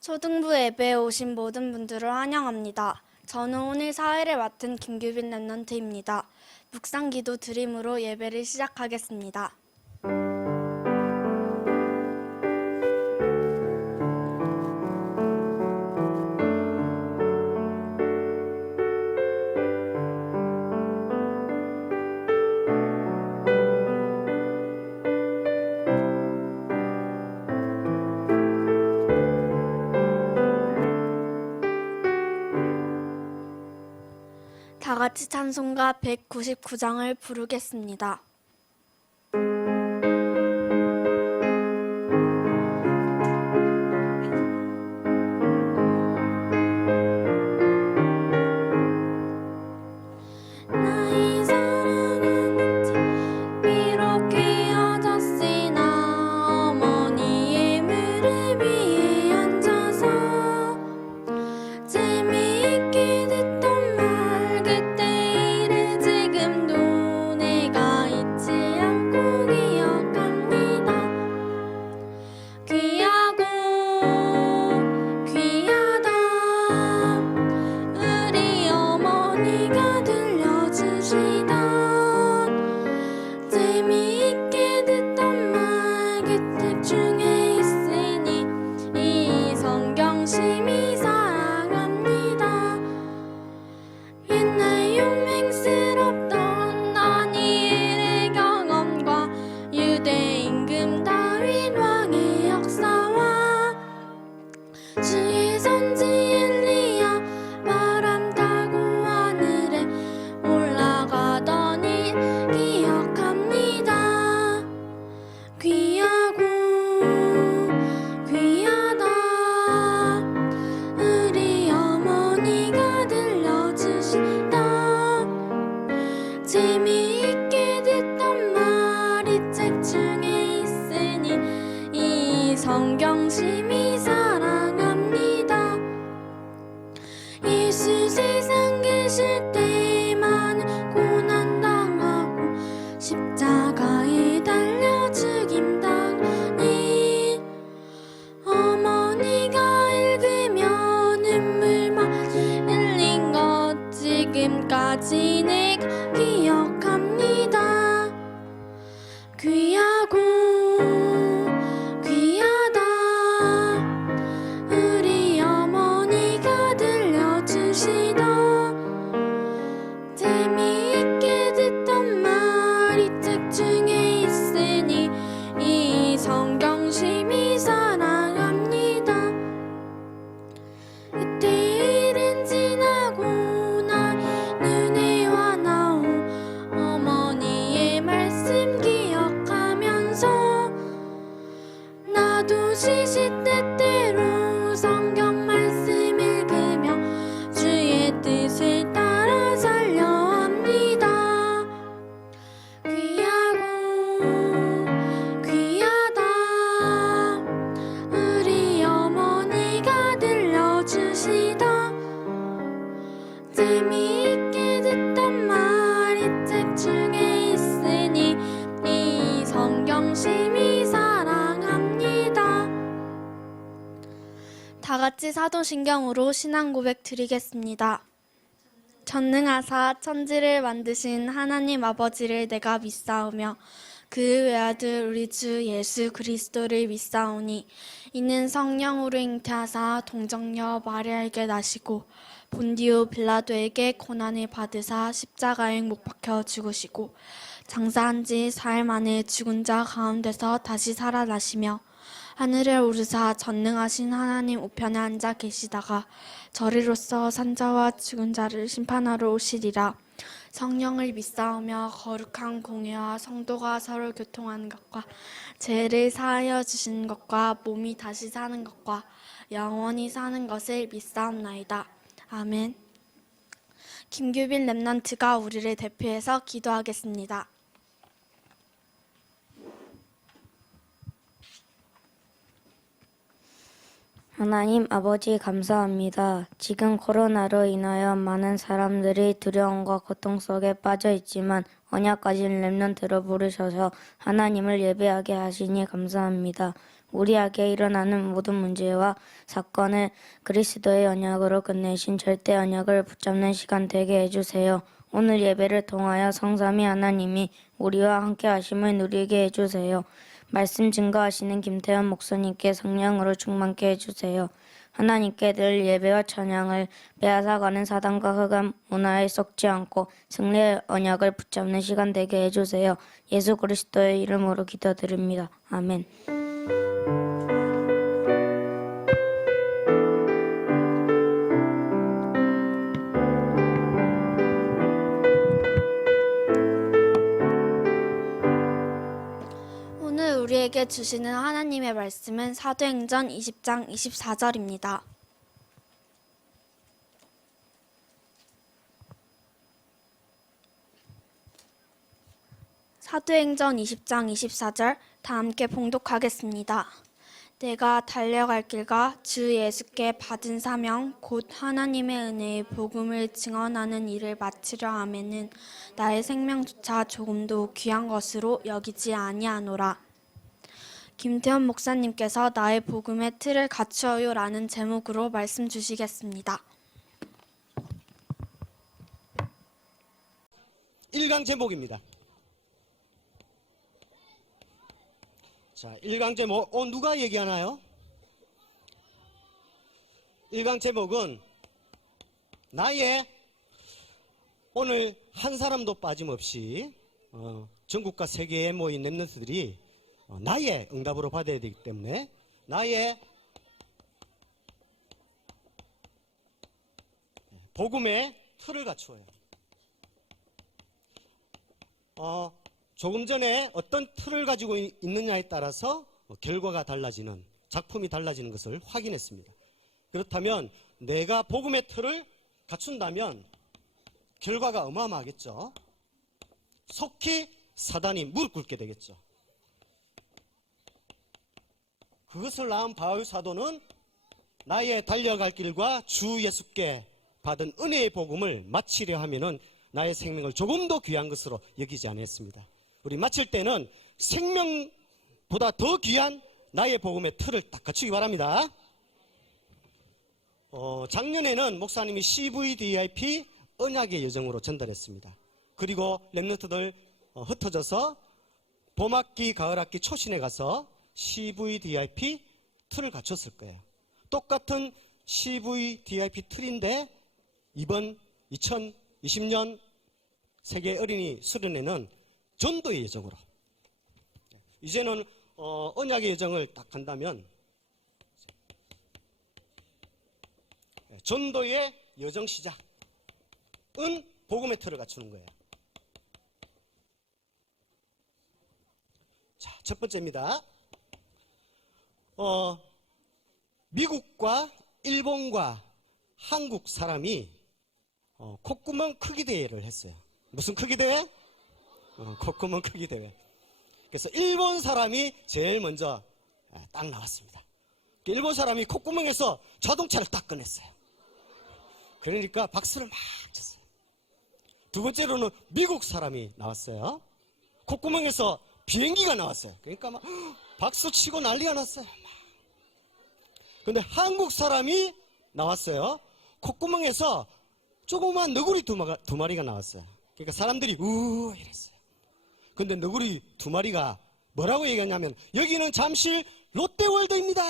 초등부 예배에 오신 모든 분들을 환영합니다. 저는 오늘 사회를 맡은 김규빈 랩런트입니다. 묵상기도 드림으로 예배를 시작하겠습니다. 다 같이 찬송가 199장을 부르겠습니다. 재미있게 듣던 말이 책 중에 있으니 이 성경 심히 사랑합니다. 예수 세상 계실 때 많은 고난 당하고 십자가에 달려 죽임 당하니 어머니가 읽으며 눈물만 흘린 것 지금까지 내가 기억합니다. 귀하고 귀하다 우리 어머니가 들려주시다. 재미있게 듣던 말이 책 중에 있으니 이 성경 심히 사랑합니다. 그때 일은 지나고 나 눈에 와나오 어머니의 말씀 기억하면서 나도 시시때때로 성경 말씀 읽으며 주의 뜻을 따라 살려 합니다. 귀하고 귀하다 우리 어머니가 들려주시다. 재미있게 듣던 말이 책 중에 있으니 이 성경 심히 사랑합니다. 다 같이 사도신경으로 신앙 고백 드리겠습니다. 전능하사 천지를 만드신 하나님 아버지를 내가 믿사오며 그 외아들 우리 주 예수 그리스도를 믿사오니 이는 성령으로 잉태하사 동정녀 마리아에게 나시고 본디오 빌라도에게 고난을 받으사 십자가에 못 박혀 죽으시고 장사한 지 사흘 만에 죽은 자 가운데서 다시 살아나시며 하늘에 오르사 전능하신 하나님 우편에 앉아 계시다가 저리로서 산자와 죽은 자를 심판하러 오시리라. 성령을 믿사오며 거룩한 공회와 성도가 서로 교통하는 것과 죄를 사하여 주시는 것과 몸이 다시 사는 것과 영원히 사는 것을 믿사옵나이다. 아멘. 김규빈 랩런트가 우리를 대표해서 기도하겠습니다. 하나님 아버지 감사합니다. 지금 코로나로 인하여 많은 사람들이 두려움과 고통 속에 빠져 있지만 언약 가진 렘넌트로 부르셔서 하나님을 예배하게 하시니 감사합니다. 우리에게 일어나는 모든 문제와 사건을 그리스도의 언약으로 끝내신 절대 언약을 붙잡는 시간 되게 해주세요. 오늘 예배를 통하여 성삼위 하나님이 우리와 함께 하심을 누리게 해주세요. 말씀 증거하시는 김태현 목사님께 성령으로 충만케 해주세요. 하나님께 늘 예배와 찬양을 빼앗아가는 사단과 흑암 문화에 썩지 않고 승리의 언약을 붙잡는 시간 되게 해주세요. 예수 그리스도의 이름으로 기도드립니다. 아멘. 오늘 우리에게 주시는 하나님의 말씀은 사도행전 20장 24절입니다. 사도행전 20장 24절 다 함께 봉독하겠습니다. 내가 달려갈 길과 주 예수께 받은 사명 곧 하나님의 은혜의 복음을 증언하는 일을 마치려 하면은 나의 생명조차 조금도 귀한 것으로 여기지 아니하노라. 김태현 목사님께서 나의 복음의 틀을 갖추어요라는 제목으로 말씀 주시겠습니다. 1강 제목입니다. 자, 1강 제목, 누가 얘기하나요? 1강 제목은 나의 오늘 한 사람도 빠짐없이 전국과 세계에 모인 렘넌트들이 나의 응답으로 받아야 되기 때문에 나의 복음의 틀을 갖추어요. 조금 전에 어떤 틀을 가지고 있느냐에 따라서 결과가 달라지는, 작품이 달라지는 것을 확인했습니다. 그렇다면 내가 복음의 틀을 갖춘다면 결과가 어마어마하겠죠. 속히 사단이 무릎 꿇게 되겠죠. 그것을 낳은 바울 사도는 나의 달려갈 길과 주 예수께 받은 은혜의 복음을 마치려 하면은 나의 생명을 조금 더 귀한 것으로 여기지 않았습니다. 우리 마칠 때는 생명보다 더 귀한 나의 복음의 틀을 딱 갖추기 바랍니다. 작년에는 목사님이 CVDIP 언약의 여정으로 전달했습니다. 그리고 렘넌트들 흩어져서 봄학기, 가을학기, 초신에 가서 CVDIP 틀을 갖췄을 거예요. 똑같은 CVDIP 틀인데 이번 2020년 세계 어린이 수련회는 전도의 여정으로, 이제는 언약의 여정을 딱 한다면 전도의 여정 시작은 복음의 틀을 갖추는 거예요. 자, 첫 번째입니다. 미국과 일본과 한국 사람이 콧구멍 크기 대회를 했어요. 무슨 크기 대회? 콧구멍 크기 대회. 그래서 일본 사람이 제일 먼저 딱 나왔습니다. 일본 사람이 콧구멍에서 자동차를 딱 꺼냈어요. 그러니까 박수를 막 쳤어요. 두 번째로는 미국 사람이 나왔어요. 콧구멍에서 비행기가 나왔어요. 그러니까 막 박수 치고 난리가 났어요. 근데 한국 사람이 나왔어요. 콧구멍에서 조그만 너구리 두 마리가 나왔어요. 그러니까 사람들이 이랬어요. 근데 너구리 두 마리가 뭐라고 얘기하냐면 여기는 잠실 롯데월드입니다.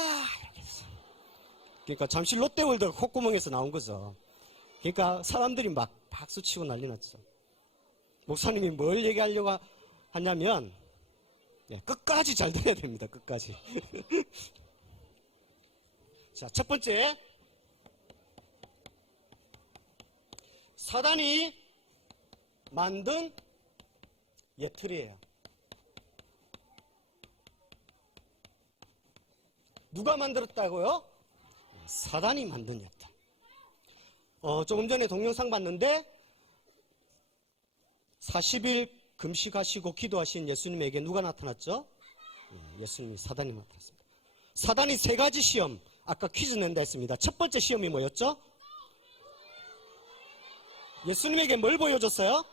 그러니까 잠실 롯데월드가 콧구멍에서 나온 거죠. 그러니까 사람들이 막 박수치고 난리 났죠. 목사님이 뭘 얘기하려고 하냐면 끝까지 잘 들어야 됩니다. 끝까지. 자, 첫 번째, 사단이 만든 예틀이에요. 누가 만들었다고요? 사단이 만든 예틀. 조금 전에 동영상 봤는데 40일 금식하시고 기도하신 예수님에게 누가 나타났죠? 예수님이, 사단이 나타났습니다. 사단이 세 가지 시험, 아까 퀴즈 낸다 했습니다. 첫 번째 시험이 뭐였죠? 예수님에게 뭘 보여줬어요?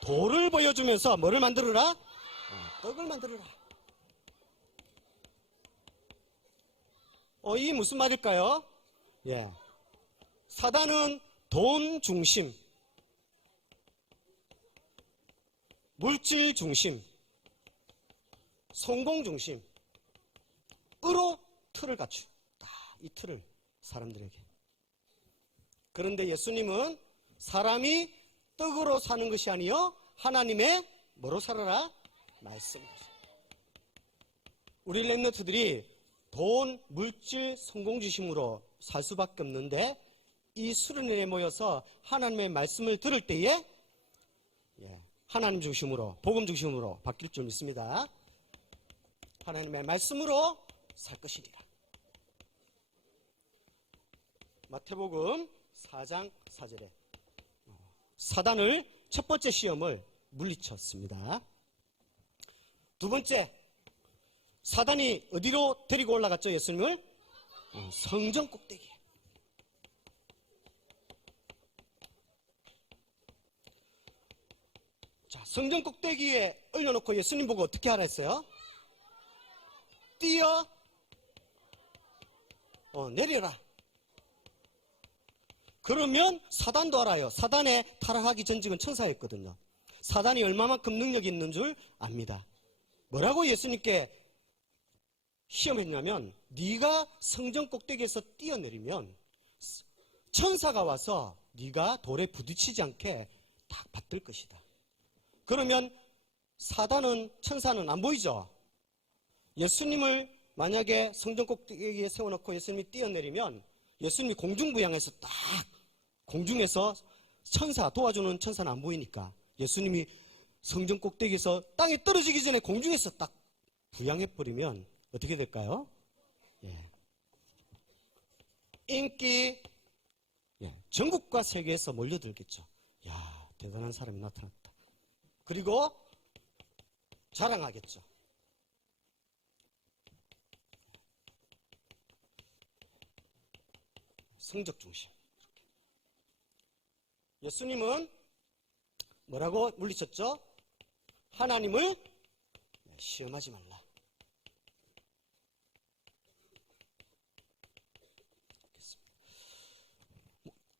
돌을 보여주면서 뭐를 만들어라? 떡을 만들어라. 이 무슨 말일까요? 예. 사단은 돈 중심, 물질 중심, 성공 중심, 으로 틀을 갖추다. 이 틀을 사람들에게. 그런데 예수님은 사람이 떡으로 사는 것이 아니요 하나님의 뭐로 살아라? 말씀으로. 우리 랩너트들이 돈, 물질, 성공 중심으로 살 수밖에 없는데 이 수련회에 모여서 하나님의 말씀을 들을 때에 하나님 중심으로, 복음 중심으로 바뀔 줄 믿습니다. 하나님의 말씀으로 살 것이리라. 마태복음 4장 4절에 사단을 첫 번째 시험을 물리쳤습니다. 두 번째, 사단이 어디로 데리고 올라갔죠, 예수님을? 성전 꼭대기에. 자, 성전 꼭대기에 올려놓고 예수님 보고 어떻게 하라 했어요? 뛰어 내려라. 그러면 사단도 알아요. 사단의 타락하기 전직은 천사였거든요. 사단이 얼마만큼 능력이 있는 줄 압니다. 뭐라고 예수님께 시험했냐면 네가 성전 꼭대기에서 뛰어내리면 천사가 와서 네가 돌에 부딪히지 않게 딱 받들 것이다. 그러면 사단은, 천사는 안 보이죠? 예수님을 만약에 성전 꼭대기에 세워놓고 예수님이 뛰어내리면 예수님이 공중부양해서 딱 공중에서 천사, 도와주는 천사는 안 보이니까 예수님이 성전 꼭대기에서 땅에 떨어지기 전에 공중에서 딱 부양해버리면 어떻게 될까요? 인기, 전국과 세계에서 몰려들겠죠. 야, 대단한 사람이 나타났다. 그리고 자랑하겠죠. 성적 중심. 예수님은 뭐라고 물리쳤죠? 하나님을 시험하지 말라.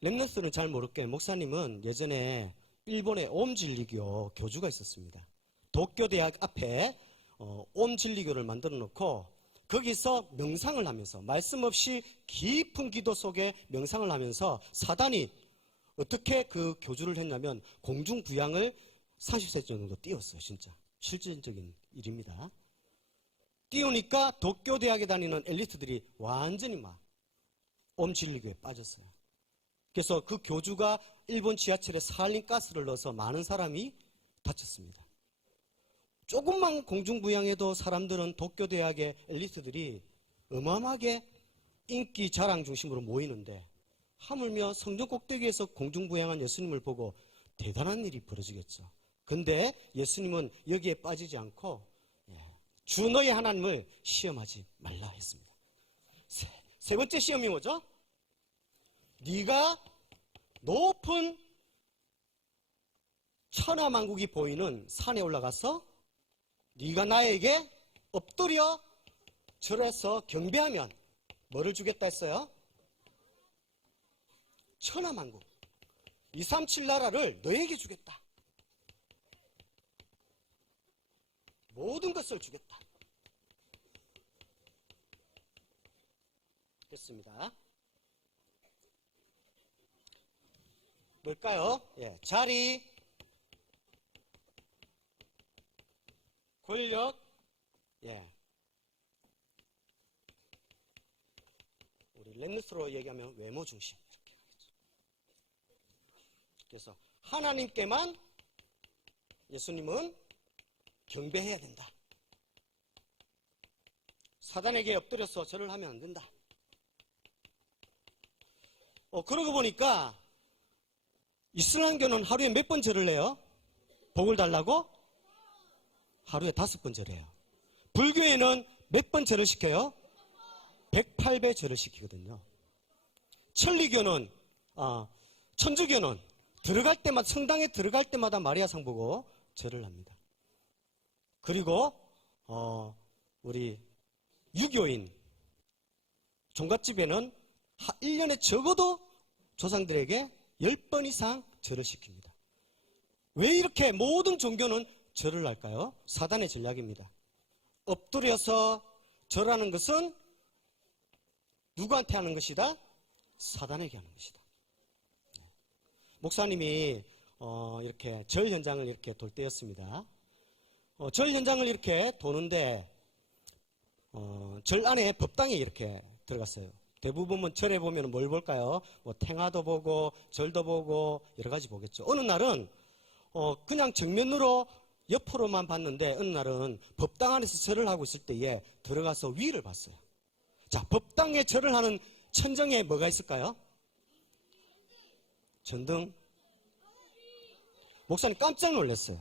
렘넌트는 잘 모를게요. 목사님은 예전에 일본의 옴진리교 교주가 있었습니다. 도쿄대학 앞에 옴진리교를 만들어 놓고 거기서 명상을 하면서 말씀 없이 깊은 기도 속에 명상을 하면서 사단이 어떻게 그 교주를 했냐면 공중부양을 30세 정도 띄웠어요. 진짜 실질적인 일입니다. 띄우니까 도쿄대학에 다니는 엘리트들이 완전히 막 옴진리교에 빠졌어요. 그래서 그 교주가 일본 지하철에 살린가스를 넣어서 많은 사람이 다쳤습니다. 조금만 공중부양해도 사람들은 도쿄대학의 엘리트들이 어마어마하게 인기 자랑 중심으로 모이는데 하물며 성전 꼭대기에서 공중부양한 예수님을 보고 대단한 일이 벌어지겠죠. 근데 예수님은 여기에 빠지지 않고 주 너의 하나님을 시험하지 말라 했습니다. 세 번째 시험이 뭐죠? 네가 높은 천하만국이 보이는 산에 올라가서 네가 나에게 엎드려 절해서 경배하면 뭐를 주겠다 했어요? 천하만국 237 나라를 너에게 주겠다. 모든 것을 주겠다. 됐습니다. 뭘까요? 자리, 권력, 우리 렘넌트로 얘기하면 외모 중심. 이렇게 하겠죠. 그래서 하나님께만 예수님은 경배해야 된다. 사단에게 엎드려서 절을 하면 안 된다. 그러고 보니까 이슬람교는 하루에 몇 번 절을 해요? 복을 달라고? 하루에 5번 절해요. 불교에는 몇 번 절을 시켜요? 108배 절을 시키거든요. 천리교는, 천주교는 들어갈 때마다, 성당에 들어갈 때마다 마리아상 보고 절을 합니다. 그리고, 우리 유교인, 종갓집에는 1년에 적어도 조상들에게 10번 이상 절을 시킵니다. 왜 이렇게 모든 종교는 절을 할까요? 사단의 전략입니다. 엎드려서 절하는 것은 누구한테 하는 것이다? 사단에게 하는 것이다. 목사님이 이렇게 절 현장을 이렇게 돌 때였습니다. 절 현장을 이렇게 도는데 절 안에 법당에 이렇게 들어갔어요. 대부분 절에 보면 뭘 볼까요? 뭐 탱화도 보고 절도 보고 여러 가지 보겠죠. 어느 날은 그냥 정면으로 옆으로만 봤는데 어느 날은 법당 안에서 절을 하고 있을 때에 들어가서 위를 봤어요. 자, 법당에 절을 하는 천정에 뭐가 있을까요? 전등. 목사님 깜짝 놀랐어요.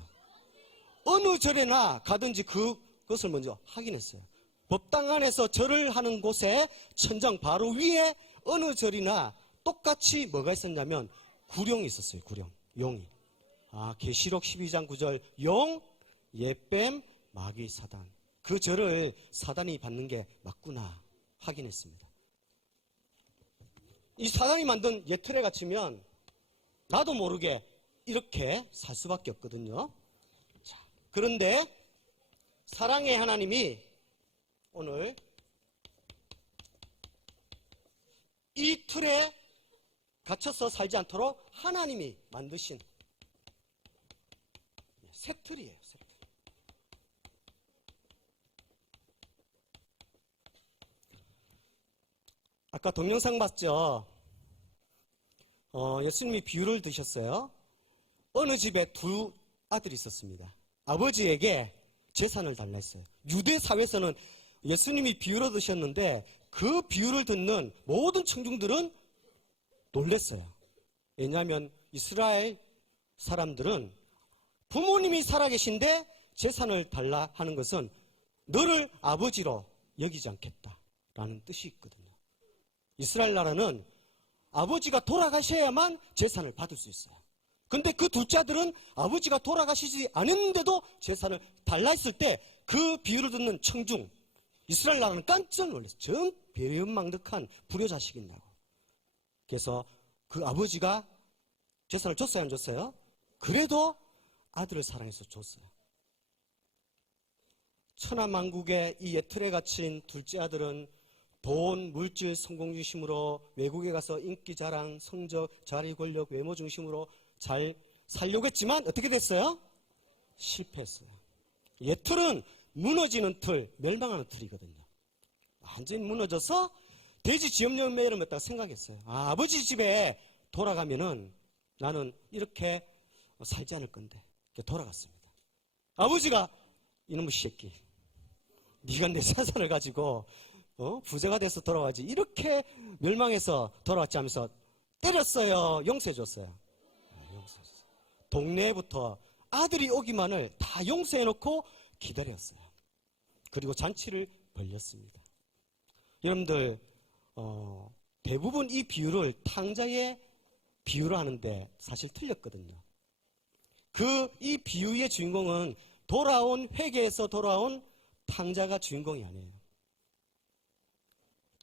어느 절에나 가든지 그것을 먼저 확인했어요. 법당 안에서 절을 하는 곳에 천정 바로 위에 어느 절이나 똑같이 뭐가 있었냐면 구룡이 있었어요. 구룡, 용이. 계시록 12장 9절 용, 예뱀, 마귀, 사단. 그 절을 사단이 받는 게 맞구나 확인했습니다. 이 사단이 만든 예틀에 갇히면 나도 모르게 이렇게 살 수밖에 없거든요. 자, 그런데 사랑의 하나님이 오늘 이 틀에 갇혀서 살지 않도록 하나님이 만드신 새 틀이에요. 새 틀. 아까 동영상 봤죠? 예수님이 비유를 드셨어요. 어느 집에 두 아들이 있었습니다. 아버지에게 재산을 달라 했어요. 유대 사회에서는 예수님이 비유로 드셨는데 그 비유를 듣는 모든 청중들은 놀랐어요. 왜냐하면 이스라엘 사람들은 부모님이 살아계신데 재산을 달라 하는 것은 너를 아버지로 여기지 않겠다라는 뜻이 있거든요. 이스라엘 나라는 아버지가 돌아가셔야만 재산을 받을 수 있어요. 근데 그 둘째 아들은 아버지가 돌아가시지 않았는데도 재산을 달라 했을 때 그 비유를 듣는 청중, 이스라엘 나라는 깜짝 놀랐어요. 전 배은망덕한 불효자식이냐고. 그래서 그 아버지가 재산을 줬어요, 안 줬어요? 그래도 아들을 사랑해서 줬어요. 천하만국의 이 예틀에 갇힌 둘째 아들은 돈, 물질, 성공 중심으로 외국에 가서 인기 자랑, 성적, 자리, 권력, 외모 중심으로 잘 살려고 했지만 어떻게 됐어요? 실패했어요. 예틀은 무너지는 틀, 멸망하는 틀이거든요. 완전히 무너져서 돼지 지엄령에 이름했다고 생각했어요. 아버지 집에 돌아가면은 나는 이렇게 살지 않을 건데 돌아갔습니다. 아버지가 이놈의 새끼, 네가 내 자산을 가지고 부자가 돼서 돌아와지 이렇게 멸망해서 돌아왔지 하면서 때렸어요. 용서해줬어요. 용서해줬어요. 동네부터 아들이 오기만을 다 용서해놓고 기다렸어요. 그리고 잔치를 벌렸습니다. 여러분들 대부분 이 비유를 탕자의 비유로 하는데 사실 틀렸거든요. 이 비유의 주인공은 돌아온 회개에서 돌아온 탕자가 주인공이 아니에요.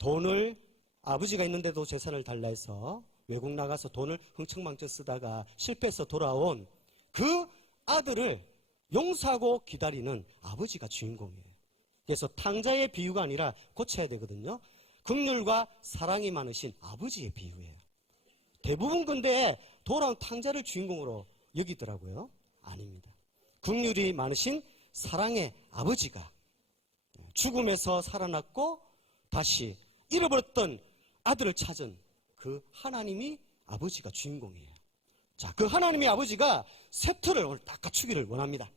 돈을 아버지가 있는데도 재산을 달라 해서 외국 나가서 돈을 흥청망청 쓰다가 실패해서 돌아온 그 아들을 용서하고 기다리는 아버지가 주인공이에요. 그래서 탕자의 비유가 아니라 고쳐야 되거든요. 긍휼과 사랑이 많으신 아버지의 비유예요. 대부분 근데 돌아온 탕자를 주인공으로 여기더라고요. 아닙니다. 긍휼이 많으신 사랑의 아버지가 죽음에서 살아났고 다시 잃어버렸던 아들을 찾은 그 하나님이 아버지가 주인공이에요. 자, 그 하나님의 아버지가 세트를 오늘 딱 갖추기를 원합니다.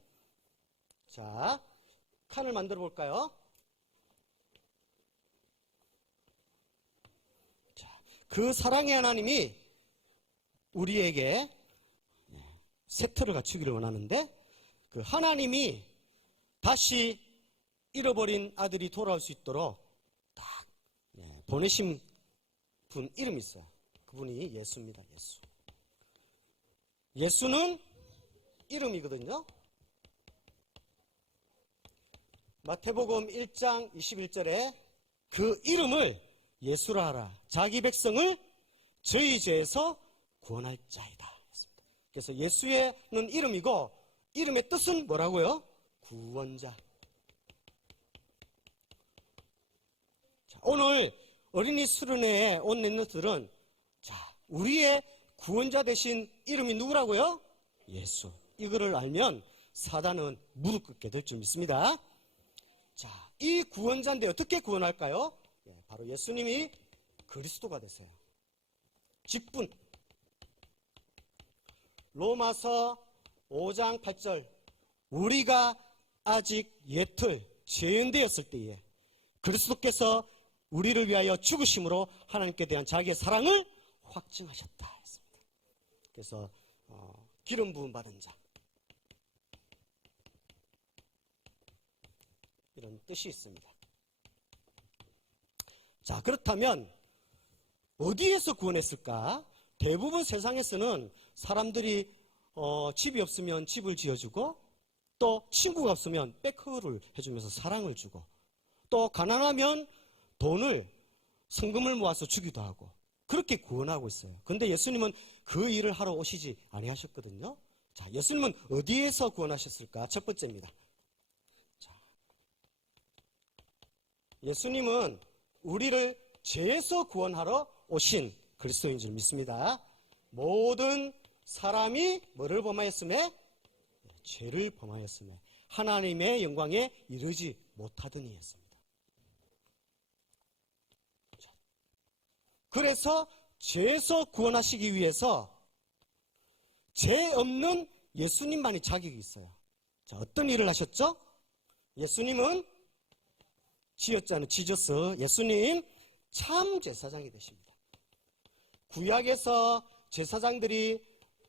자, 칸을 만들어 볼까요? 자, 그 사랑의 하나님이 우리에게 세트를 갖추기를 원하는데 그 하나님이 다시 잃어버린 아들이 돌아올 수 있도록 딱 보내신 분 이름이 있어요. 그분이 예수입니다. 예수. 예수는 이름이거든요. 마태복음 1장 21절에 그 이름을 예수라 하라. 자기 백성을 저희 죄에서 구원할 자이다. 그래서 예수는 이름이고 이름의 뜻은 뭐라고요? 구원자. 자, 오늘 어린이 수련회에 온 랩런트들은 우리의 구원자 되신 이름이 누구라고요? 예수. 이거를 알면 사단은 무릎 꿇게 될 줄 믿습니다. 자, 이 구원자인데 어떻게 구원할까요? 바로 예수님이 그리스도가 되세요. 직분. 로마서 5장 8절. 우리가 아직 옛틀 죄인되었을 때에 그리스도께서 우리를 위하여 죽으심으로 하나님께 대한 자기의 사랑을 확증하셨다 했습니다. 그래서 기름 부음 받은 자 이런 뜻이 있습니다. 자, 그렇다면 어디에서 구원했을까? 대부분 세상에서는 사람들이 집이 없으면 집을 지어주고 또 친구가 없으면 백허를 해주면서 사랑을 주고 또 가난하면 돈을 성금을 모아서 주기도 하고 그렇게 구원하고 있어요. 그런데 예수님은 그 일을 하러 오시지 아니하셨거든요. 자, 예수님은 어디에서 구원하셨을까? 첫 번째입니다. 자, 예수님은 우리를 죄에서 구원하러 오신 그리스도인 줄 믿습니다. 모든 사람이 뭐를 범하였으며? 죄를 범하였으며 하나님의 영광에 이르지 못하더니 했습니다. 그래서 죄에서 구원하시기 위해서 죄 없는 예수님만이 자격이 있어요. 자, 어떤 일을 하셨죠? 예수님은 지었잖아요. 지저스. 예수님 참 제사장이 되십니다. 구약에서 제사장들이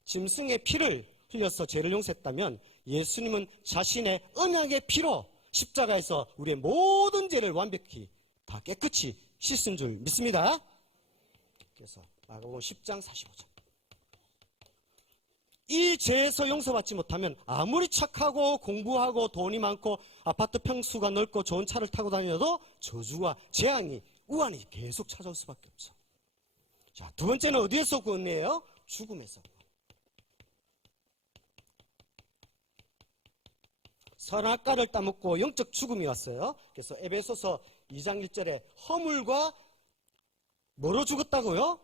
짐승의 피를 흘려서 죄를 용서했다면 예수님은 자신의 언약의 피로 십자가에서 우리의 모든 죄를 완벽히 다 깨끗이 씻은 줄 믿습니다. 그래서 마가복음 10장 45절. 이 죄에서 용서받지 못하면 아무리 착하고 공부하고 돈이 많고 아파트 평수가 넓고 좋은 차를 타고 다녀도 저주와 재앙이 우환이 계속 찾아올 수밖에 없어. 자, 두 번째는 어디에서 구원이에요? 죽음에서. 선악과를 따먹고 영적 죽음이 왔어요. 그래서 에베소서 2장 1절에 허물과 뭐로 죽었다고요?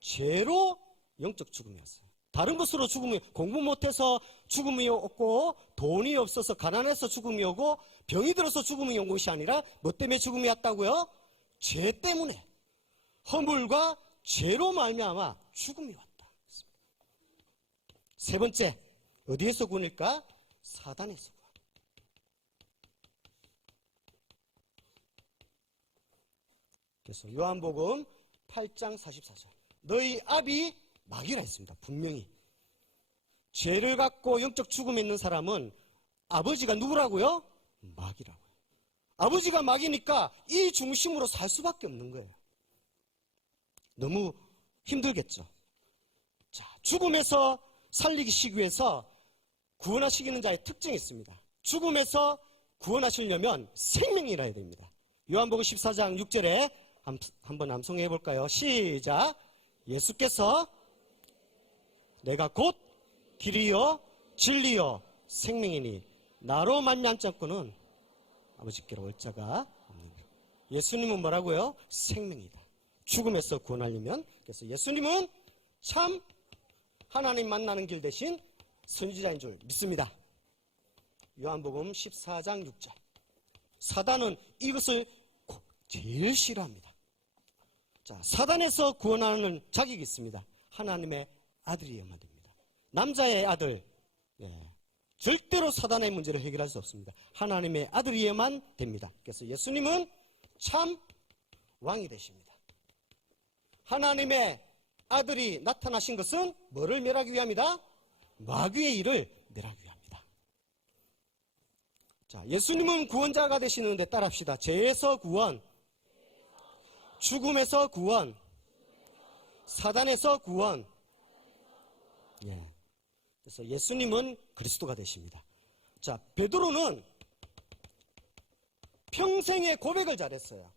죄로 영적 죽음이 왔어요. 다른 것으로 죽음이, 공부 못해서 죽음이 오고 돈이 없어서 가난해서 죽음이 오고 병이 들어서 죽음이 온 것이 아니라 뭐 때문에 죽음이 왔다고요? 죄 때문에. 허물과 죄로 말미암아 죽음이 왔다. 세 번째, 어디에서 구원일까? 사단에서 구원. 그래서 요한복음 8장 44절. 너희 아비 마귀라 했습니다. 분명히. 죄를 갖고 영적 죽음에 있는 사람은 아버지가 누구라고요? 마귀라고요. 아버지가 마귀니까 이 중심으로 살 수밖에 없는 거예요. 너무 힘들겠죠. 자, 죽음에서 살리시기 위해서 구원하시기는 자의 특징이 있습니다. 죽음에서 구원하시려면 생명이라 해야 됩니다. 요한복음 14장 6절에 한번 암송해 볼까요? 시작. 예수께서 내가 곧 길이요 진리요 생명이니 나로 말미암지 않고는 아버지께로 올 자가 없는 것. 예수님은 뭐라고요? 생명이다. 죽음에서 구원하려면. 그래서 예수님은 참 하나님 만나는 길 대신 선지자인 줄 믿습니다. 요한복음 14장 6절. 사단은 이것을 제일 싫어합니다. 자, 사단에서 구원하는 자격이 있습니다. 하나님의 아들이어야만 됩니다. 남자의 아들, 절대로 사단의 문제를 해결할 수 없습니다. 하나님의 아들이어야만 됩니다. 그래서 예수님은 참 왕이 되십니다. 하나님의 아들이 나타나신 것은 뭐를 멸하기 위함이다? 마귀의 일을 멸하기 위함이다. 자, 예수님은 구원자가 되시는데 따라합시다. 죄에서 구원, 죽음에서 구원, 사단에서 구원. 그래서 예수님은 그리스도가 되십니다. 자, 베드로는 평생의 고백을 잘했어요.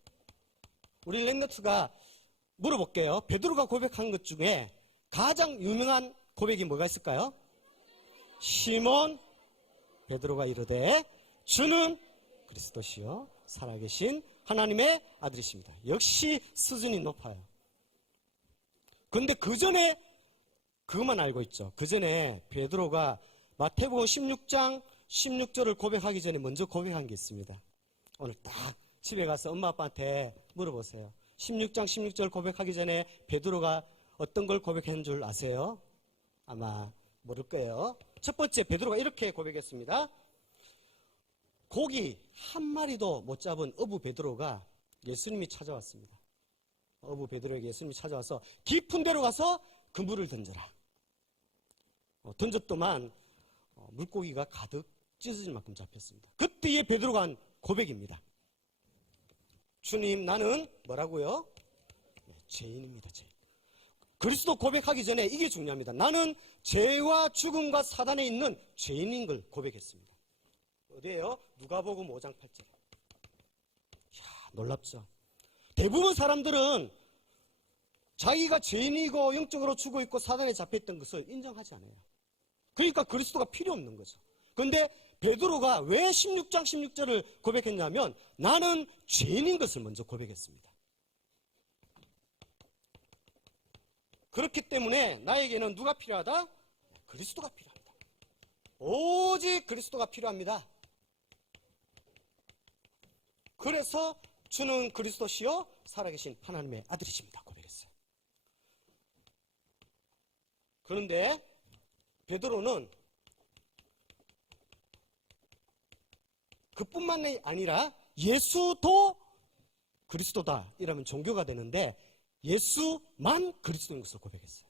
우리 렘너트가 물어볼게요. 베드로가 고백한 것 중에 가장 유명한 고백이 뭐가 있을까요? 시몬 베드로가 이르되 주는 그리스도시요 살아계신 하나님의 아들이십니다. 역시 수준이 높아요. 그런데 그 전에 그것만 알고 있죠. 그 전에 베드로가 마태복음 16장 16절을 고백하기 전에 먼저 고백한 게 있습니다. 오늘 딱 집에 가서 엄마 아빠한테 물어보세요. 16장 16절 고백하기 전에 베드로가 어떤 걸 고백한 줄 아세요? 아마 모를 거예요. 첫 번째 베드로가 이렇게 고백했습니다. 고기 한 마리도 못 잡은 어부 베드로가 예수님이 찾아왔습니다. 어부 베드로에게 예수님이 찾아와서 깊은 데로 가서 그물을 던져라. 던졌더만 물고기가 가득 찢어질 만큼 잡혔습니다. 그때의 베드로가 한 고백입니다. 주님, 나는 뭐라고요? 죄인입니다. 죄인. 그리스도 고백하기 전에 이게 중요합니다. 나는 죄와 죽음과 사단에 있는 죄인인 걸 고백했습니다. 어디에요? 누가복음 5장 8절. 이야, 놀랍죠? 대부분 사람들은 자기가 죄인이고 영적으로 죽어 있고 사단에 잡혀있던 것을 인정하지 않아요. 그러니까 그리스도가 필요 없는 거죠. 그런데 베드로가 왜 16장 16절을 고백했냐면 나는 죄인인 것을 먼저 고백했습니다. 그렇기 때문에 나에게는 누가 필요하다? 그리스도가 필요합니다. 오직 그리스도가 필요합니다. 그래서 주는 그리스도시요 살아계신 하나님의 아들이십니다. 고백했어요. 그런데 베드로는 그뿐만이 아니라 예수도 그리스도다 이러면 종교가 되는데 예수만 그리스도인 것을 고백했어요.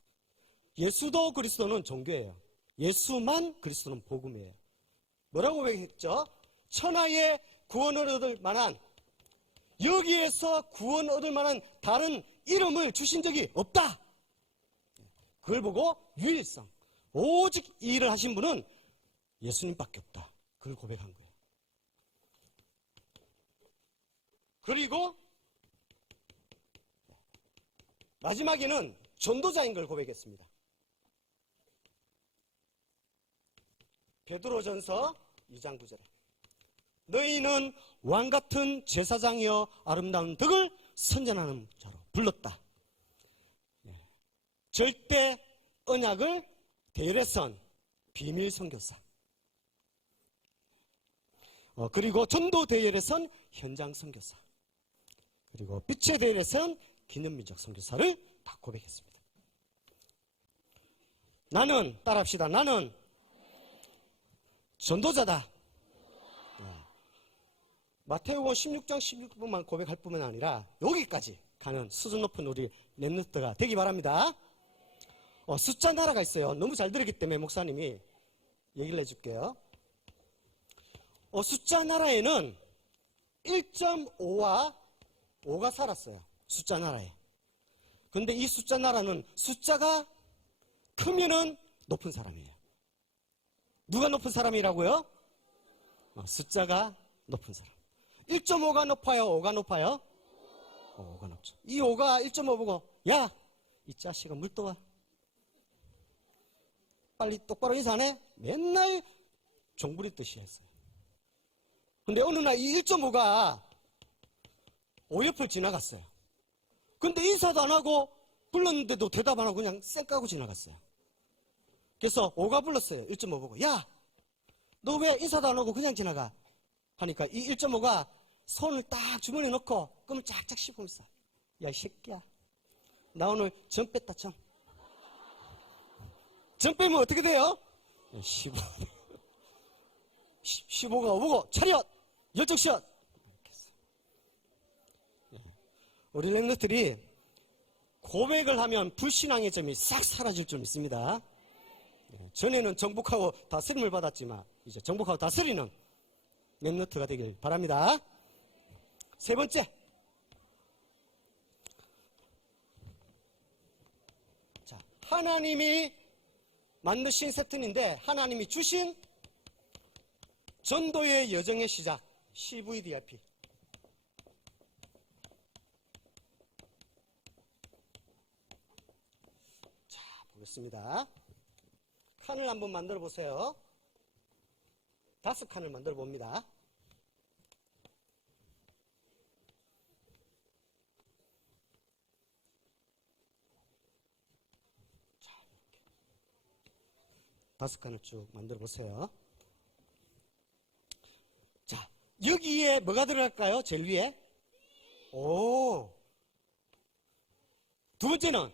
예수도 그리스도는 종교예요. 예수만 그리스도는 복음이에요. 뭐라고 고백했죠? 천하의 구원을 얻을 만한 여기에서 구원 얻을 만한 다른 이름을 주신 적이 없다. 그걸 보고 유일성 오직 이 일을 하신 분은 예수님밖에 없다. 그걸 고백한 거예요. 그리고 마지막에는 전도자인 걸 고백했습니다. 베드로전서 2장 9절에 너희는 왕같은 제사장이여 아름다운 덕을 선전하는 자로 불렀다. 절대 언약을 대열에 선 비밀 선교사. 그리고 전도 대열에 선 현장 선교사. 그리고 빛의 대열에 선 기념민족 선교사를 다 고백했습니다. 나는 따라합시다. 나는 전도자다. 마태복음 16장 16분만 고백할 뿐만 아니라 여기까지 가는 수준 높은 우리 렘넌트가 되기 바랍니다. 숫자 나라가 있어요. 너무 잘 들었기 때문에 목사님이 얘기를 해줄게요. 숫자 나라에는 1.5와 5가 살았어요. 숫자 나라에. 그런데 이 숫자 나라는 숫자가 크면은 높은 사람이에요. 누가 높은 사람이라고요? 숫자가 높은 사람. 1.5가 높아요? 5가 높아요? 5가 높죠. 이 5가 1.5 보고 야! 이 자식아 물 떠와. 빨리 똑바로 인사 안 해? 맨날 종부리듯이 했어요. 근데 어느 날 이 1.5가 5 옆을 지나갔어요. 근데 인사도 안 하고 불렀는데도 대답 안 하고 그냥 쌩 까고 지나갔어요. 그래서 5가 불렀어요. 1.5 보고 야! 너 왜 인사도 안 하고 그냥 지나가? 하니까 이 1.5가 손을 딱 주머니에 넣고 껌을 쫙쫙 씹으면서 야, 이 새끼야. 나 오늘 점 뺐다, 점. 점 빼면 어떻게 돼요? 15. 15가 오고 차렷! 열정샷! 우리 렘넌트들이 고백을 하면 불신앙의 점이 싹 사라질 줄 믿습니다. 전에는 정복하고 다스림을 받았지만 이제 정복하고 다스리는 렘넌트가 되길 바랍니다. 세 번째. 자, 하나님이 만드신 세튼인데 하나님이 주신 전도의 여정의 시작 CVDRP. 좋습니다. 칸을 한번 만들어 보세요. 5칸을 만들어 봅니다. 자, 이렇게 5칸을 쭉 만들어 보세요. 자, 여기에 뭐가 들어갈까요? 제일 위에? 오. 두 번째는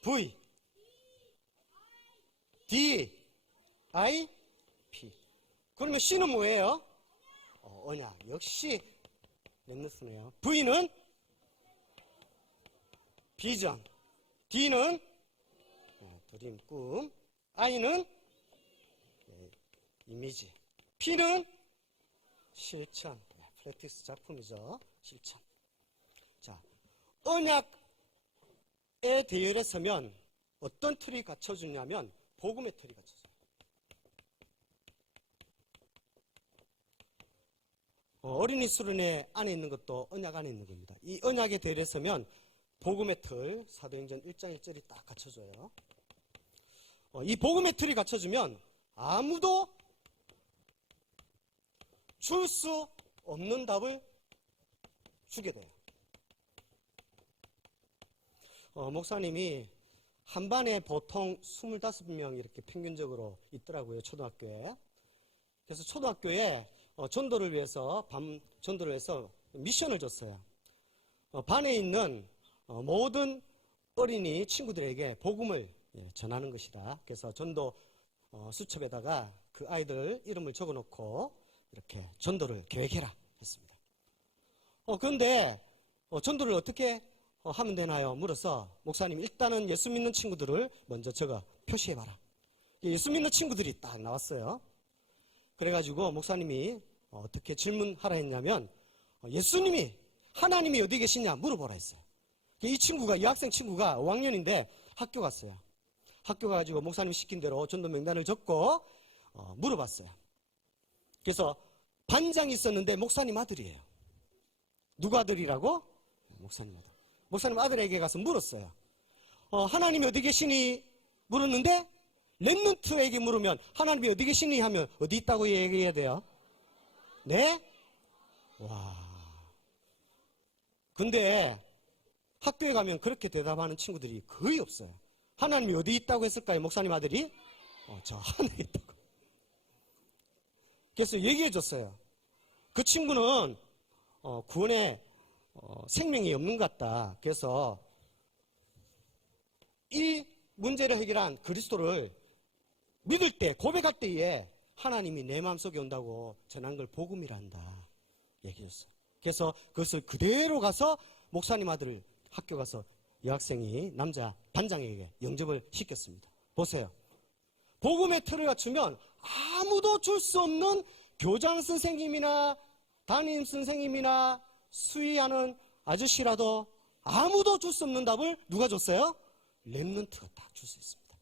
V, D, I, P. 그러면 C는 뭐예요? 언약. 역시 랩너스네요. V는 비전, D는 드림, 꿈, I는 이미지, P는 실천. 프랙티스 작품이죠. 실천. 자, 언약에 대열에 서면 어떤 틀이 갖춰주냐면 복음의 틀이 갖춰져요. 어린이 수련회 안에 있는 것도 언약 안에 있는 겁니다. 이 언약에 대열에 서면 복음의 틀, 사도행전 1장 1절이 딱 갖춰져요. 이 복음의 틀이 갖춰주면 아무도 줄 수 없는 답을 주게 돼요. 목사님이 한 반에 보통 25명 이렇게 평균적으로 있더라고요, 초등학교에. 그래서 초등학교에 전도를 위해서, 밤 전도를 위해서 미션을 줬어요. 반에 있는 모든 어린이 친구들에게 복음을 전하는 것이다. 그래서 전도 수첩에다가 그 아이들 이름을 적어 놓고 이렇게 전도를 계획해라 했습니다. 그런데 전도를 어떻게 하면 되나요? 물어서 목사님 일단은 예수 믿는 친구들을 먼저 적어 표시해봐라. 예수 믿는 친구들이 딱 나왔어요. 그래가지고 목사님이 어떻게 질문하라 했냐면 예수님이 하나님이 어디 계시냐 물어보라 했어요. 이 친구가, 이 학생 친구가 5학년인데 학교 갔어요. 학교 가가지고 목사님 시킨 대로 전도 명단을 적고 물어봤어요. 그래서 반장이 있었는데 목사님 아들이에요. 누구 아들이라고? 목사님 아들. 목사님 아들에게 가서 물었어요. 하나님이 어디 계시니? 물었는데 랩런트에게 물으면 하나님이 어디 계시니? 하면 어디 있다고 얘기해야 돼요? 네? 와. 근데 학교에 가면 그렇게 대답하는 친구들이 거의 없어요. 하나님이 어디 있다고 했을까요? 목사님 아들이? 저 하늘에 있다고. 그래서 얘기해 줬어요. 그 친구는 구원에 생명이 없는 것 같다. 그래서 이 문제를 해결한 그리스도를 믿을 때, 고백할 때에 하나님이 내 마음속에 온다고 전한 걸 복음이라 한다. 얘기해 줬어요. 그래서 그것을 그대로 가서 목사님 아들을 학교 가서 여학생이 남자 반장에게 영접을 시켰습니다. 보세요. 복음의 틀을 갖추면 아무도 줄 수 없는 교장 선생님이나 담임 선생님이나 수의하는 아저씨라도 아무도 줄 수 없는 답을 누가 줬어요? 랩런트가 딱 줄 수 있습니다.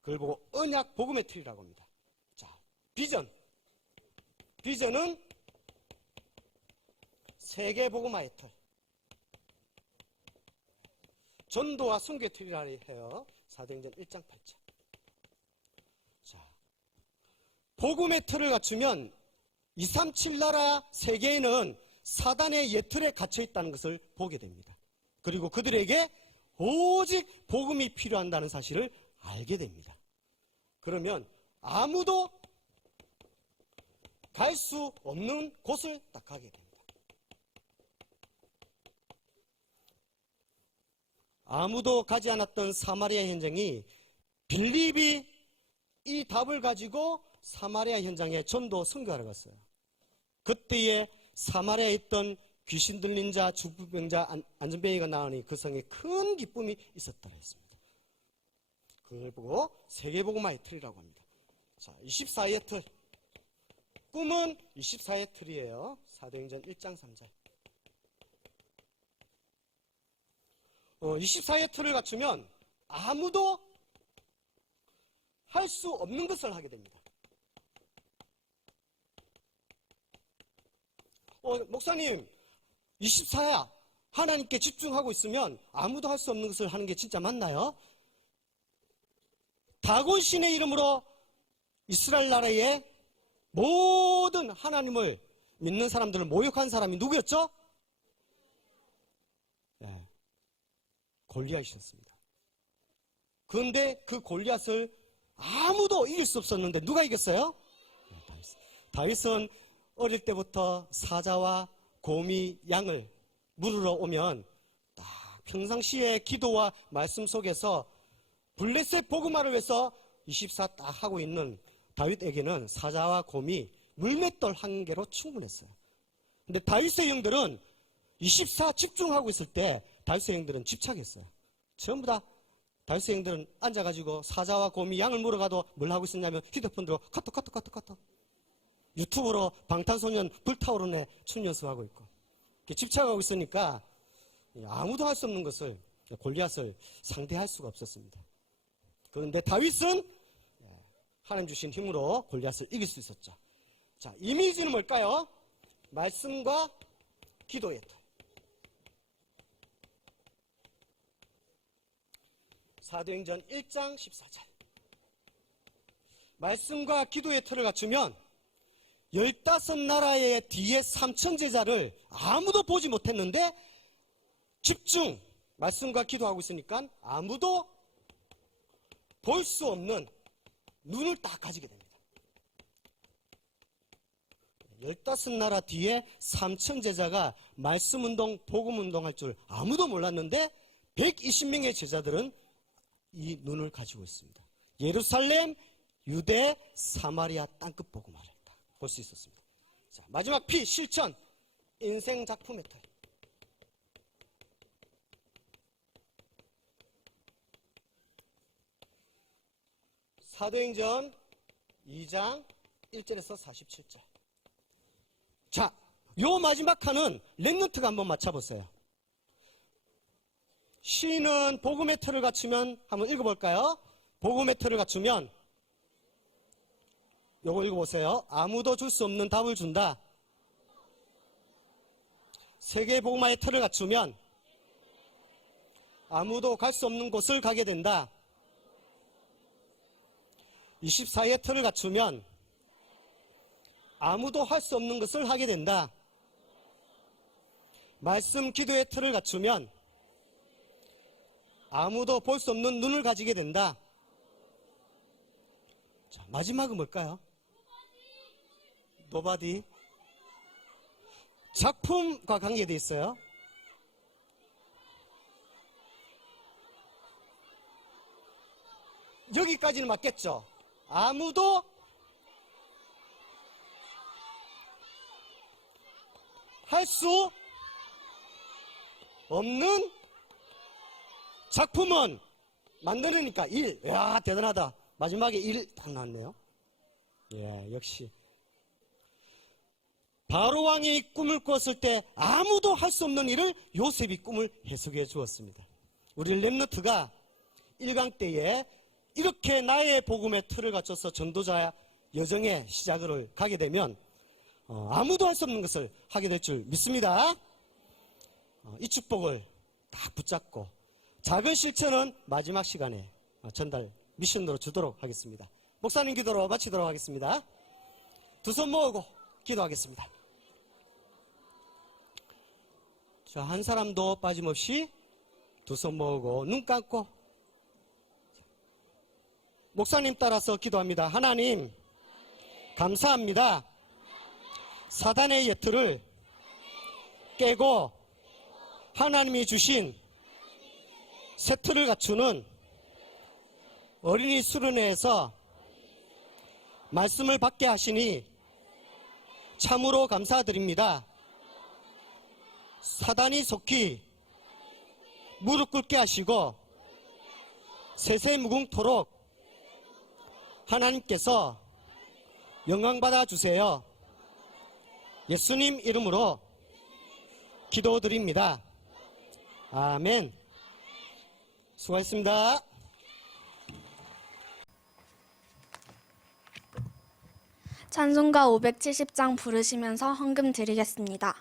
그걸 보고 언약 복음의 틀이라고 합니다. 자, 비전. 비전은 세계 복음화의 틀. 전도와 선교의 틀이라 해요. 사도행전 1장 8절. 자, 복음의 틀을 갖추면 237 나라 세계에는 사단의 예틀에 갇혀 있다는 것을 보게 됩니다. 그리고 그들에게 오직 복음이 필요한다는 사실을 알게 됩니다. 그러면 아무도 갈 수 없는 곳을 딱 가게 됩니다. 아무도 가지 않았던 사마리아 현장이 빌립이 이 답을 가지고 사마리아 현장에 전도 선교하러 갔어요. 그때에 사마리아에 있던 귀신 들린 자, 중풍병자, 안전뱅이가 나오니 그 성에 큰 기쁨이 있었다고 했습니다. 그걸 보고 세계복음화의 틀이라고 합니다. 자, 24의 틀. 꿈은 24의 틀이에요. 사도행전 1장 3절. 24의 틀을 갖추면 아무도 할 수 없는 것을 하게 됩니다. 목사님, 24야 하나님께 집중하고 있으면 아무도 할 수 없는 것을 하는 게 진짜 맞나요? 다곤 신의 이름으로 이스라엘 나라의 모든 하나님을 믿는 사람들을 모욕한 사람이 누구였죠? 네, 골리앗이었습니다. 그런데 그 골리앗을 아무도 이길 수 없었는데 누가 이겼어요? 다윗은 어릴 때부터 사자와 곰이 양을 물으러 오면 딱 평상시에 기도와 말씀 속에서 블레셋 복음화를 위해서 24 딱 하고 있는 다윗에게는 사자와 곰이 물맷돌 한 개로 충분했어요. 근데 다윗의 형들은 24 집중하고 있을 때 다윗의 형들은 집착했어요. 전부 다 다윗의 형들은 앉아가지고 사자와 곰이 양을 물어가도 뭘 하고 있었냐면 휴대폰 들어 카톡 유튜브로 방탄소년 불타오르네 춤 연습하고 있고 집착하고 있으니까 아무도 할 수 없는 것을 골리앗을 상대할 수가 없었습니다. 그런데 다윗은 하나님 주신 힘으로 골리앗을 이길 수 있었죠. 자, 이미지는 뭘까요? 말씀과 기도의 틀. 사도행전 1장 14절. 말씀과 기도의 틀을 갖추면 15나라의 뒤에 3천 제자를 아무도 보지 못했는데 집중 말씀과 기도하고 있으니까 아무도 볼 수 없는 눈을 딱 가지게 됩니다. 15나라 뒤에 3천 제자가 말씀운동, 복음운동 할 줄 아무도 몰랐는데 120명의 제자들은 이 눈을 가지고 있습니다. 예루살렘, 유대, 사마리아 땅끝 복음화를 볼 수 있었습니다. 자, 마지막 P, 실천, 인생 작품의 틀. 사도행전 2장 1절에서 47절. 자, 요 마지막 칸은 렘넌트가 한번 맞춰보세요. 시는 복음의 틀을 갖추면 한번 읽어볼까요? 복음의 틀을 갖추면 요거 읽어보세요. 아무도 줄 수 없는 답을 준다. 세계 복음화의 틀을 갖추면 아무도 갈 수 없는 곳을 가게 된다. 24의 틀을 갖추면 아무도 할 수 없는 것을 하게 된다. 말씀 기도의 틀을 갖추면 아무도 볼 수 없는 눈을 가지게 된다. 자, 마지막은 뭘까요? 노바디. 작품과 관계되어 있어요. 여기까지는 맞겠죠? 아무도 할 수 없는 작품은 만드니까 일. 이야, 대단하다. 마지막에 일 딱 나왔네요. 예, 역시. 바로왕이 꿈을 꿨을 때 아무도 할 수 없는 일을 요셉이 꿈을 해석해 주었습니다. 우리 렘너트가 1강 때에 이렇게 나의 복음의 틀을 갖춰서 전도자 여정의 시작을 가게 되면 아무도 할 수 없는 것을 하게 될 줄 믿습니다. 이 축복을 딱 붙잡고 작은 실천은 마지막 시간에 전달 미션으로 주도록 하겠습니다. 목사님 기도로 마치도록 하겠습니다. 두 손 모으고 기도하겠습니다. 자, 한 사람도 빠짐없이 두 손 모으고 눈 감고 목사님 따라서 기도합니다. 하나님, 감사합니다. 사단의 예틀을 깨고 하나님이 주신 새 틀을 갖추는 어린이 수련회에서 말씀을 받게 하시니 참으로 감사드립니다. 사단이 속히 무릎 꿇게 하시고 세세무궁토록 하나님께서 영광 받아 주세요. 예수님 이름으로 기도드립니다. 아멘. 수고하셨습니다. 찬송가 570장 부르시면서 헌금 드리겠습니다.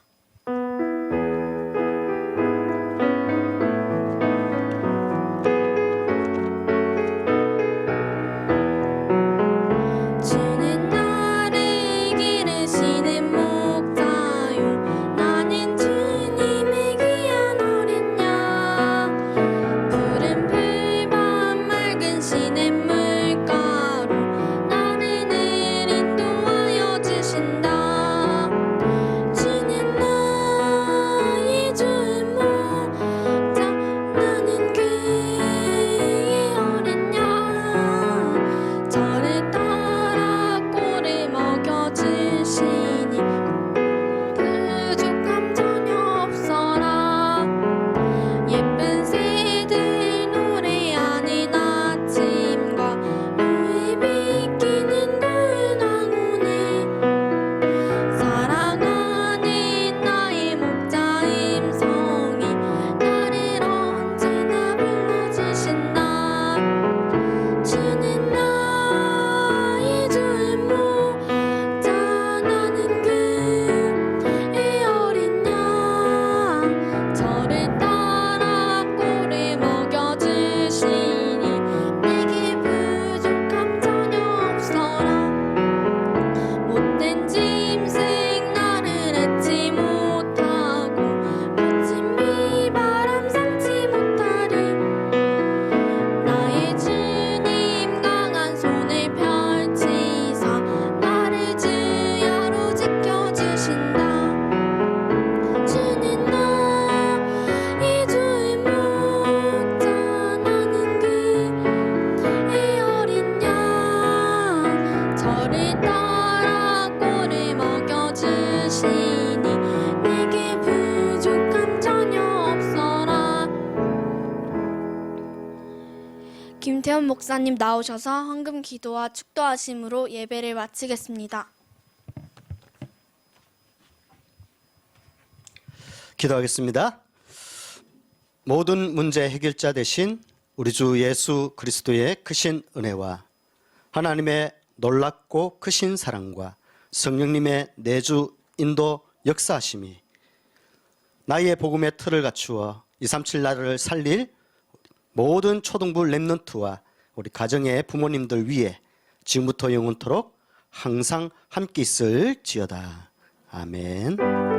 김태훈 목사님 나오셔서 헌금 기도와 축도하심으로 예배를 마치겠습니다. 기도하겠습니다. 모든 문제 해결자 되신 우리 주 예수 그리스도의 크신 은혜와 하나님의 놀랍고 크신 사랑과 성령님의 내주 인도 역사하심이 나의 복음의 틀을 갖추어 237 나라를 살릴 모든 초등부 렘넌트와 우리 가정의 부모님들 위해 지금부터 영원토록 항상 함께 있을지어다. 아멘.